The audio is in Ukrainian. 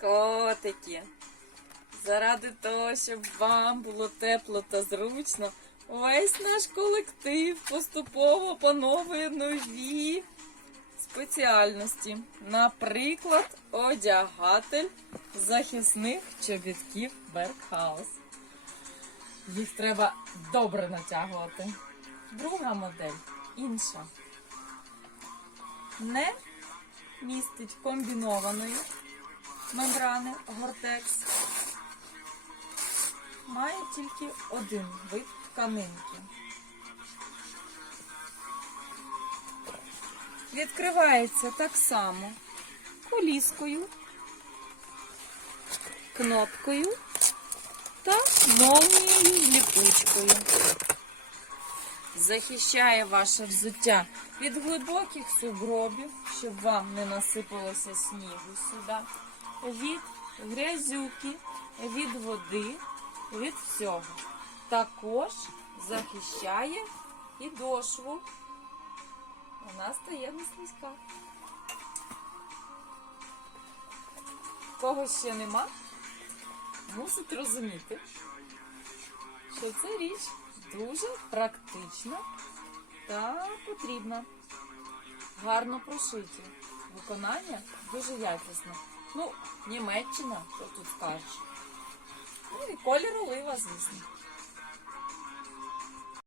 Котики, заради того, щоб вам було тепло та зручно, весь наш колектив поступово опановує нові спеціальності. Наприклад, одягатель захисних чобітків Беркхаус. Їх треба добре натягувати. Друга модель інша. Не містить комбінованої мембрани Гортекс. Має тільки один вид тканинки. Відкривається так само коліскою, кнопкою та молнією ліпучкою. Захищає ваше взуття від глибоких сугробів, щоб вам не насипалося снігу сюди, від грязюки, від води, від всього. Також захищає і дошву. Вона стає не слизька. Кого ще нема, мусить розуміти, що ця річ дуже практична та потрібна. Гарно прошиті. Виконання дуже якісне. Ну, Німеччина, що тут скажеш. Ну і колір олива, звісно.